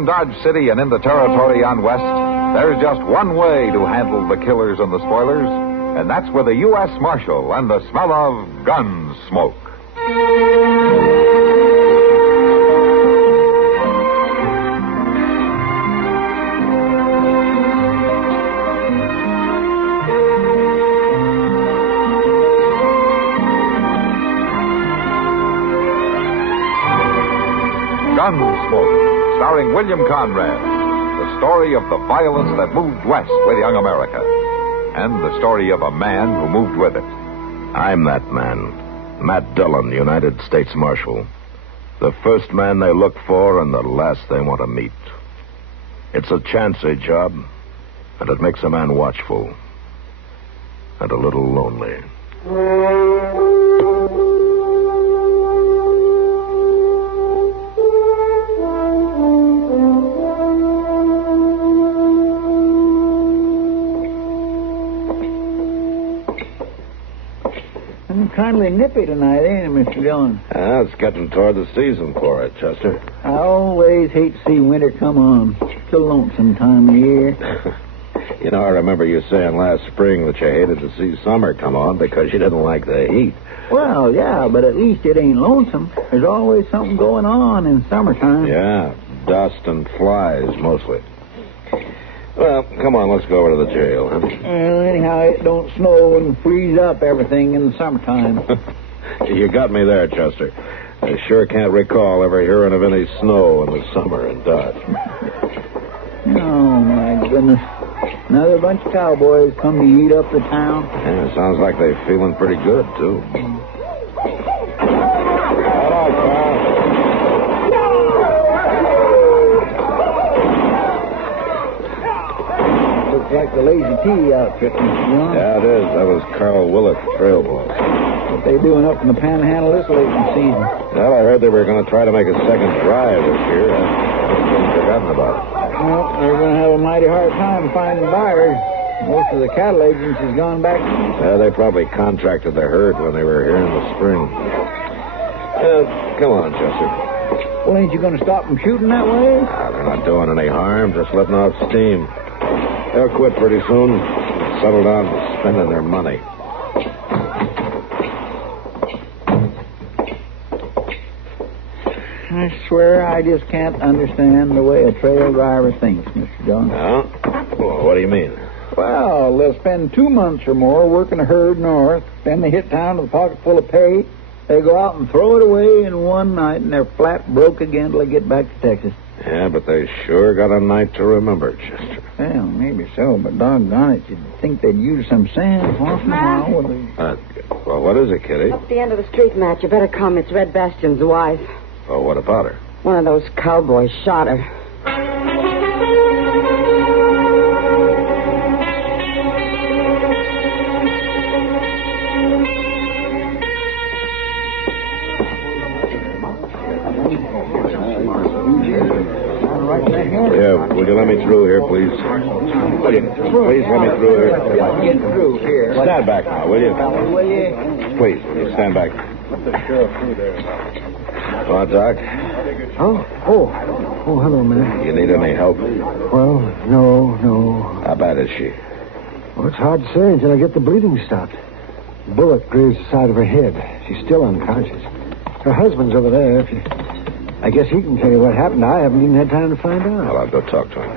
around Dodge City and in the territory on West, there's just one way to handle the killers and the spoilers, and that's with a U.S. Marshal and the smell of Gunsmoke. Gunsmoke, starring William Conrad. The story of the violence that moved west with young America. And the story of a man who moved with it. I'm that man. Matt Dillon, United States Marshal. The first man they look for and the last they want to meet. It's a chancy job, and it makes a man watchful. And a little lonely. Kindly nippy tonight, ain't it, Mr. Dillon? It's getting toward the season for it, Chester. I always hate to see winter come on. It's a lonesome time of year. You know, I remember you saying last spring that you hated to see summer come on because you didn't like the heat. Well, yeah, but at least it ain't lonesome. There's always something going on in summertime. Yeah, dust and flies, mostly. Well, come on, let's go over to the jail, huh? Well, anyhow, it don't snow and freeze up everything in the summertime. You got me there, Chester. I sure can't recall ever hearing of any snow in the summer in Dodge. Oh, my goodness. Another bunch of cowboys come to eat up the town. Yeah, it sounds like they're feeling pretty good, too. Hello, pal. Looks like the Lazy T outfit, Mr. Dillon. Yeah, it is. That was Carl Willett, Trail Boys. What they doing up in the Panhandle this late in the season? Well, I heard they were going to try to make a second drive this year. I've been forgotten about it. Well, they're going to have a mighty hard time finding buyers. Most of the cattle agents has gone back. Yeah, they probably contracted the herd when they were here in the spring. Come on, Chester. Well, ain't you going to stop them shooting that way? They're not doing any harm, just letting off steam. They'll quit pretty soon, settle down to spending their money. I swear I just can't understand the way a trail driver thinks, Mr. Dillon. No? Well, what do you mean? Well, they'll spend 2 months or more working a herd north, then they hit town with a pocket full of pay. They go out and throw it away in one night, and they're flat broke again till they get back to Texas. Yeah, but they sure got a night to remember, Chester. Well, maybe so, but doggone it, you'd think they'd use some sense once in a while. Well, what is it, Kitty? Up the end of the street, Matt. You better come. It's Red Bastion's wife. Oh, what about her? One of those cowboys shot her. Yeah, would you let me through here, please? Will you? Please let me through here. Get through here. Stand back now, will you? Will you? Please, will you stand back? Come on, Doc. Oh, hello, man. You need any help? Well, no. How bad is she? Well, it's hard to say until I get the bleeding stopped. The bullet grazed the side of her head. She's still unconscious. Her husband's over there. I guess he can tell you what happened. I haven't even had time to find out. Well, I'll go talk to him.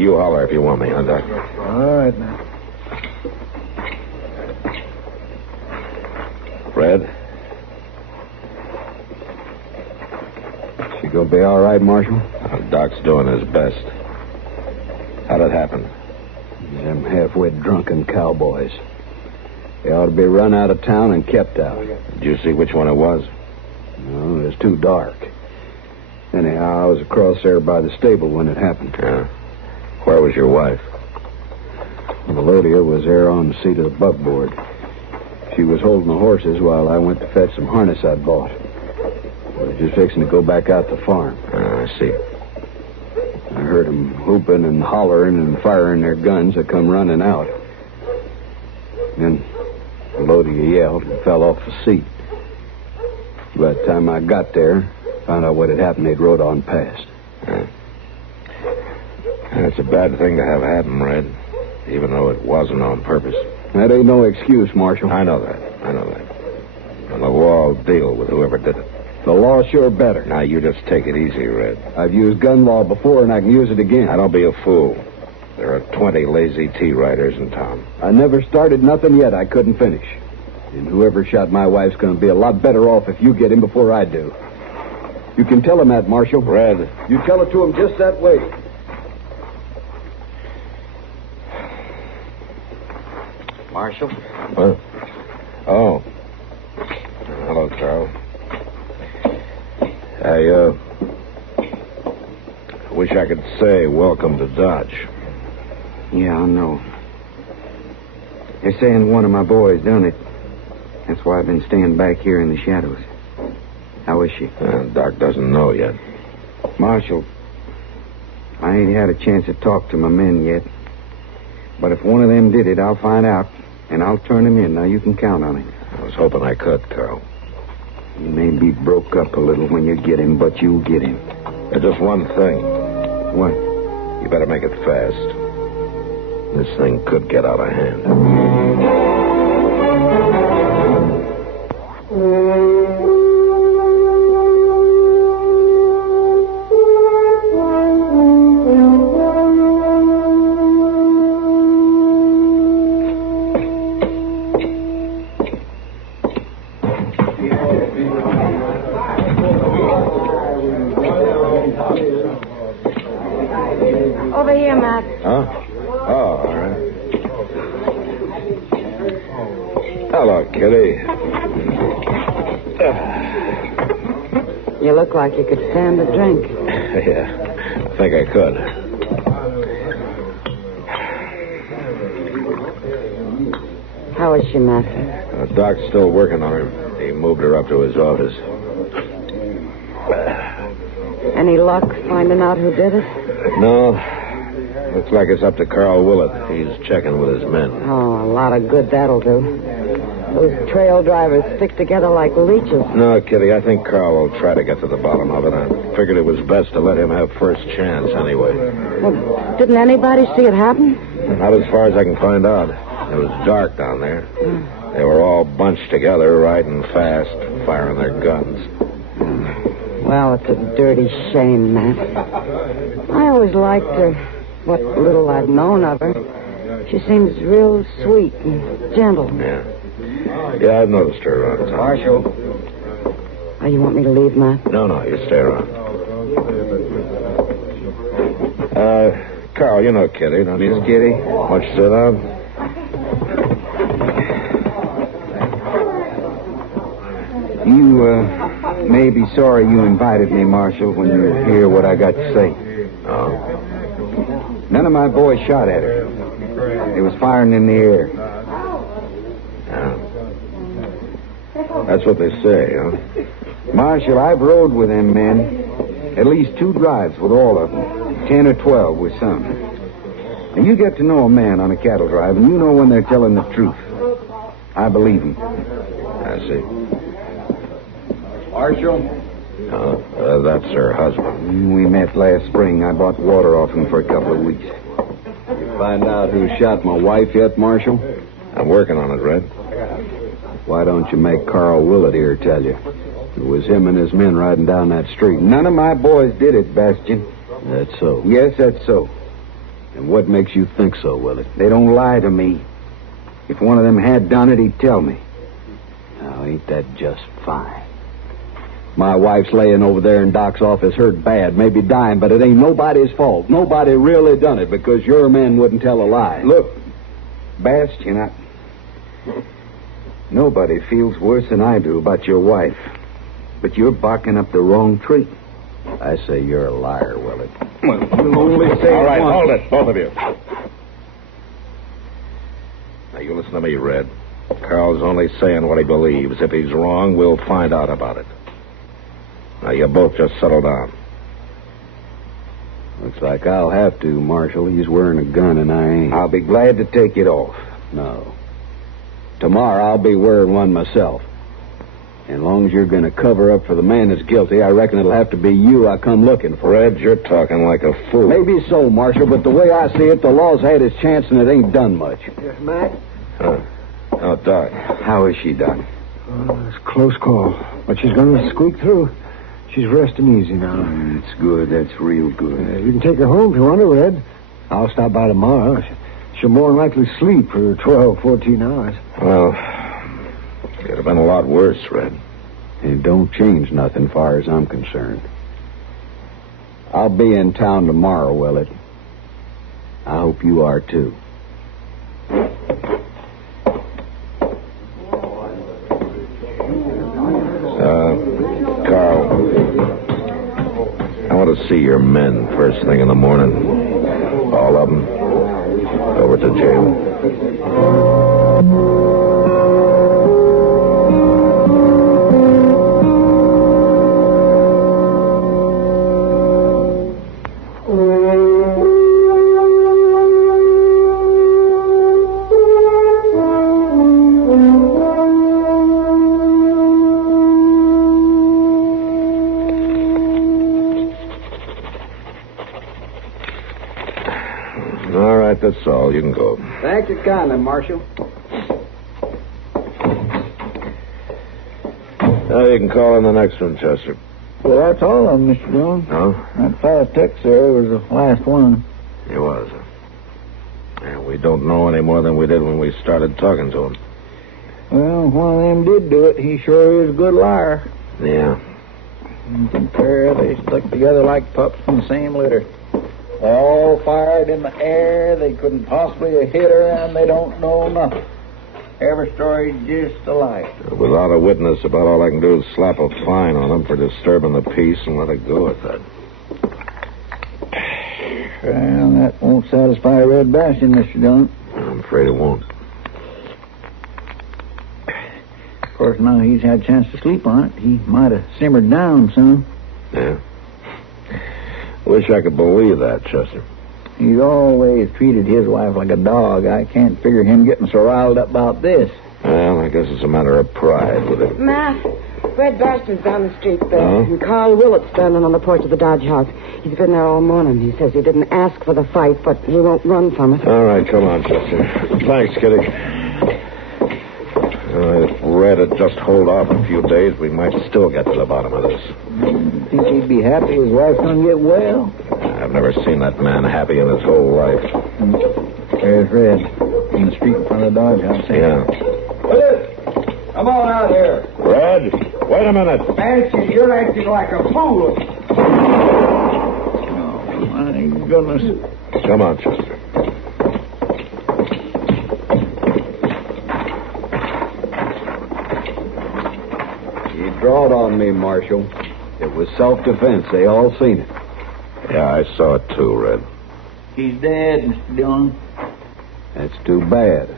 You holler if you want me, huh, Doc? All right, man. Fred? She gonna be all right, Marshal? Doc's doing his best. How'd it happen? Them halfway drunken cowboys. They ought to be run out of town and kept out. Did you see which one it was? No, it was too dark. Anyhow, I was across there by the stable when it happened. Yeah. Where was your wife? Melodia was there on the seat of the buckboard. She was holding the horses while I went to fetch some harness I'd bought. I was just fixing to go back out to the farm. I see. I heard them whooping and hollering and firing their guns. I come running out. Then Melodia yelled and fell off the seat. By the time I got there, found out what had happened, they'd rode on past. It's a bad thing to have happen, Red, even though it wasn't on purpose. That ain't no excuse, Marshal. I know that. And the law'll deal with whoever did it. The law's sure better. Now, you just take it easy, Red. I've used gun law before, and I can use it again. Now, don't be a fool. There are 20 lazy T-riders in town. I never started nothing yet I couldn't finish. And whoever shot my wife's going to be a lot better off if you get him before I do. You can tell him that, Marshal. Red. You tell it to him just that way. Marshal? What? Oh. Hello, Carl. I wish I could say welcome to Dodge. Yeah, I know. They're saying one of my boys done it. That's why I've been staying back here in the shadows. How is she? Doc doesn't know yet. Marshal, I ain't had a chance to talk to my men yet. But if one of them did it, I'll find out, and I'll turn him in. Now, you can count on it. I was hoping I could, Carl. He may be broke up a little when you get him, but you'll get him. There's just one thing. What? You better make it fast. This thing could get out of hand. Over here, Matt. Huh? Oh, all right. Hello, Kitty. You look like you could stand a drink. Yeah, I think I could. How is she, Matt? Doc's still working on her. He moved her up to his office. Any luck finding out who did it? No. Looks like it's up to Carl Willett. He's checking with his men. Oh, a lot of good that'll do. Those trail drivers stick together like leeches. No, Kitty, I think Carl will try to get to the bottom of it. I figured it was best to let him have first chance anyway. Well, didn't anybody see it happen? Not as far as I can find out. It was dark down there. They were all bunched together, riding fast, firing their guns. Well, it's a dirty shame, Matt. I always liked her, what little I've known of her. She seems real sweet and gentle. Yeah, I've noticed her around town. Marshal. Oh, you want me to leave, Matt? No, you stay around. Carl, you know Kitty, don't you? Miss Kitty? Why don't you sit down? You, may be sorry you invited me, Marshal, when you hear what I got to say. Oh? None of my boys shot at her. They was firing in the air. Yeah. That's what they say, huh? Marshal, I've rode with them men. At least 2 drives with all of them. 10 or 12 with some. And you get to know a man on a cattle drive, and you know when they're telling the truth. I believe them. I see. Marshal? That's her husband. We met last spring. I bought water off him for a couple of weeks. You find out who shot my wife yet, Marshal? I'm working on it, Red. Why don't you make Carl Willett here tell you? It was him and his men riding down that street. None of my boys did it, Bastian. That's so. Yes, that's so. And what makes you think so, Willett? They don't lie to me. If one of them had done it, he'd tell me. Now, ain't that just fine? My wife's laying over there in Doc's office hurt bad, maybe dying, but it ain't nobody's fault. Nobody really done it because your men wouldn't tell a lie. Look, Bastian, nobody feels worse than I do about your wife. But you're barking up the wrong tree. I say you're a liar, Willett. Well, you'll only say All right, once. hold it, both of you. Now, you listen to me, Red. Carl's only saying what he believes. If he's wrong, we'll find out about it. Now, you both just settle down. Looks like I'll have to, Marshal. He's wearing a gun and I ain't. I'll be glad to take it off. No. Tomorrow I'll be wearing one myself. As long as you're going to cover up for the man that's guilty, I reckon it'll have to be you I come looking for. Red, you're talking like a fool. Maybe so, Marshal, but the way I see it, the law's had its chance and it ain't done much. Yes, Mac? Oh, Doc. How is she, Doc? It's a close call, but she's going to squeak through. She's resting easy now. That's good. That's real good. You can take her home if you want to, Red. I'll stop by tomorrow. She'll more than likely sleep for 12, 14 hours. Well, it could have been a lot worse, Red. It don't change nothing far as I'm concerned. I'll be in town tomorrow, Willett. I hope you are, too. Carl, I want to see your men first thing in the morning. All of them. Over to jail. That's all. You can go. Thank you kindly, Marshal. Now you can call in the next one, Chester. Well, that's all of them, Mr. Dillon. No? That fast text there was the last one. He was. Yeah, we don't know any more than we did when we started talking to him. Well, one of them did do it. He sure is a good liar. Yeah. You compare, they stuck together like pups in the same litter. All fired in the air. They couldn't possibly have hit her, and they don't know nothing. Every story just alike. Without a witness, about all I can do is slap a fine on them for disturbing the peace and let it go at that. Well, that won't satisfy Red Bastion, Mr. Dillon. I'm afraid it won't. Of course, now he's had a chance to sleep on it. He might have simmered down some. Yeah. Wish I could believe that, Chester. He's always treated his wife like a dog. I can't figure him getting so riled up about this. Well, I guess it's a matter of pride with him. Matt, Red Bastion's down the street there. Huh? And Carl Willett's standing on the porch of the Dodge House. He's been there all morning. He says he didn't ask for the fight, but he won't run from it. All right, come on, Chester. Thanks, Kitty. If Red had just hold off a few days, we might still get to the bottom of this. Think he'd be happy his wife's going to get well? I've never seen that man happy in his whole life. There's Red in the street in front of the Dodge House. Yeah. Willis, come on out here. Red, wait a minute. Fancy, you're acting like a fool. Oh, my goodness. Come on, Chester. Drawed on me, Marshal. It was self-defense. They all seen it. Yeah, I saw it too, Red. He's dead, Mr. Dillon. That's too bad.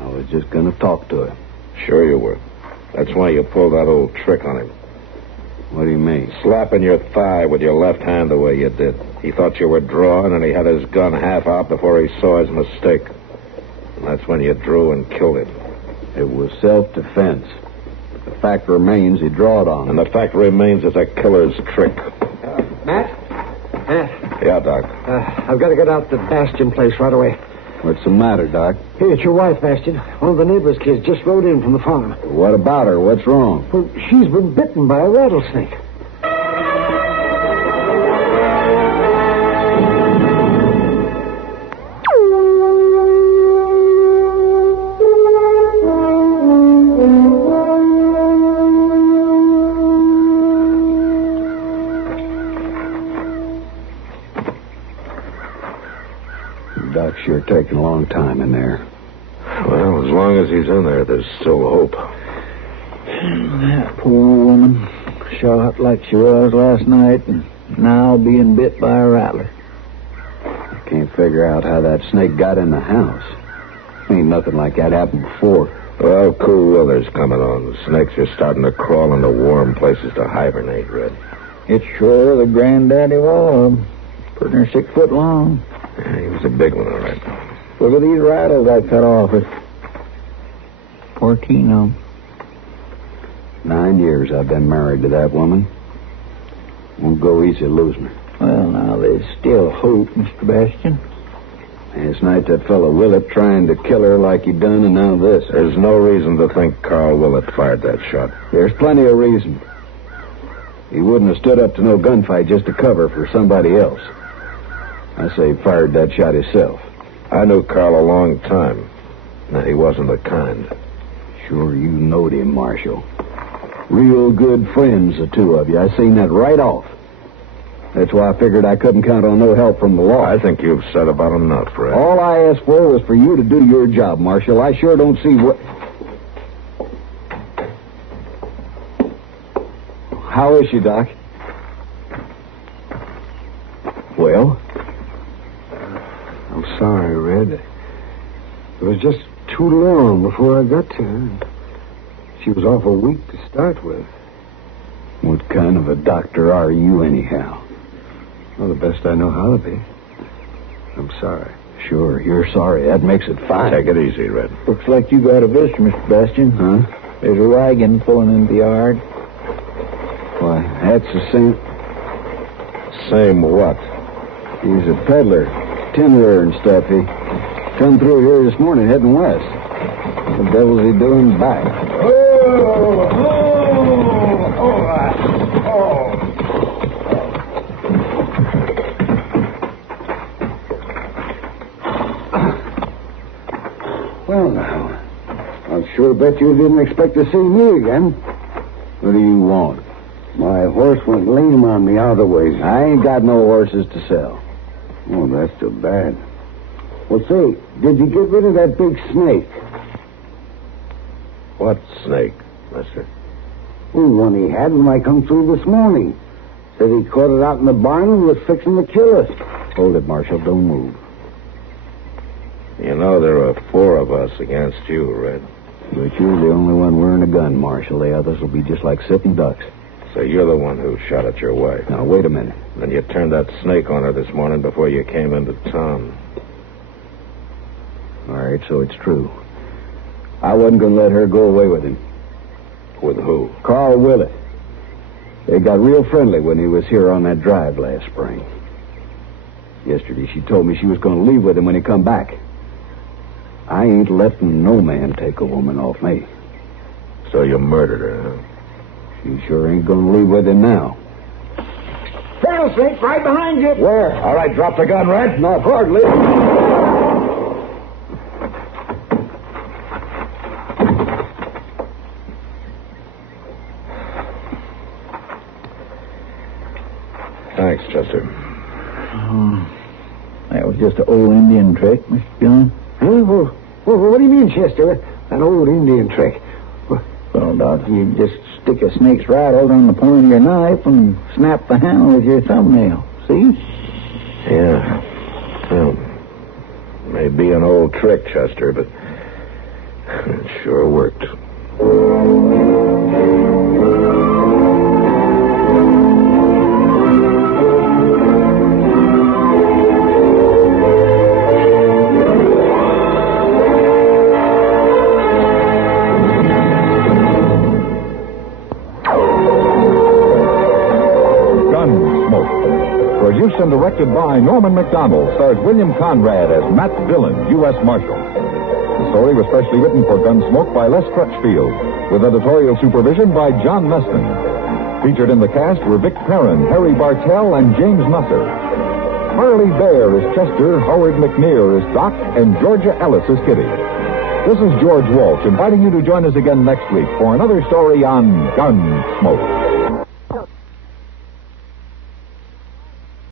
I was just going to talk to him. Sure you were. That's why you pulled that old trick on him. What do you mean? Slapping your thigh with your left hand the way you did. He thought you were drawing, and he had his gun half out before he saw his mistake. And that's when you drew and killed him. It was self-defense. The fact remains he drawed on And the fact remains it's a killer's trick. Matt? Yeah, Doc. I've got to get out to the Bastion place right away. What's the matter, Doc? Hey, it's your wife, Bastion. One of the neighbor's kids just rode in from the farm. What about her? What's wrong? Well, she's been bitten by a rattlesnake. Doc's sure taking a long time in there. Well, as long as he's in there, there's still hope. That poor woman, shot like she was last night, and now being bit by a rattler. I can't figure out how that snake got in the house. Ain't nothing like that happened before. Well, cool weather's coming on. The snakes are starting to crawl into warm places to hibernate, Red. It's sure the granddaddy of all of them. Pretty near 6 foot long. Yeah, he was a big one, all right. Look at these rattles I cut off it. 14 of them. 9 years I've been married to that woman. Won't go easy losing her. Well, now, there's still hope, Mr. Bastion. Last night that fellow Willett trying to kill her like he done, and now this. There's no reason to think Carl Willett fired that shot. There's plenty of reason. He wouldn't have stood up to no gunfight just to cover for somebody else. I say he fired that shot himself. I knew Carl a long time. Now, he wasn't the kind. Sure you knowed him, Marshal. Real good friends, the two of you. I seen that right off. That's why I figured I couldn't count on no help from the law. I think you've said about enough, Red. All I asked for was for you to do your job, Marshal. I sure don't see what... How is she, Doc? Well? I'm sorry, Red. It was just too long before I got to her. She was awful weak to start with. What kind of a doctor are you, anyhow? Well, the best I know how to be. I'm sorry. Sure, you're sorry. That makes it fine. Take it easy, Red. Looks like you got a visitor, Mr. Bastion. Huh? There's a wagon pulling into the yard. Why, that's the same... Same what? He's a peddler. Tinwear and stuff. He come through here this morning heading west. What the devil's he doing back? Well, now, I'll sure bet you didn't expect to see me again. What do you want? My horse went lame on me other ways. I ain't got no horses to sell. Oh, that's too bad. Well, say, did you get rid of that big snake? What snake, mister? The one he had when I come through this morning. Said he caught it out in the barn and was fixing to kill us. Hold it, Marshal. Don't move. You know there are 4 of us against you, Red. But you're the only one wearing a gun, Marshal. The others will be just like sitting ducks. So you're the one who shot it your way. Now, wait a minute. Then you turned that snake on her this morning before you came into town. All right, so it's true. I wasn't going to let her go away with him. With who? Carl Willett. They got real friendly when he was here on that drive last spring. Yesterday, she told me she was going to leave with him when he come back. I ain't letting no man take a woman off me. So you murdered her, huh? She sure ain't going to leave with him now. Rattlesnake right behind you. Where? All right, drop the gun, Red. Not hardly. Thanks, Chester. That was just an old Indian trick, Mr. Dillon. Huh? Well, what do you mean, Chester? An old Indian trick. Well, Doc, you just stick a snake's rattle on the point of your knife and snap the handle with your thumbnail. See? Yeah. Well, may be an old trick, Chester, but it sure worked. Produced and directed by Norman MacDonnell, stars William Conrad as Matt Dillon, U.S. Marshal. The story was specially written for Gunsmoke by Les Crutchfield, with editorial supervision by John Meston. Featured in the cast were Vic Perrin, Harry Bartell, and James Nusser. Parley Baer is Chester, Howard McNear is Doc, and Georgia Ellis is Kitty. This is George Walsh inviting you to join us again next week for another story on Gunsmoke.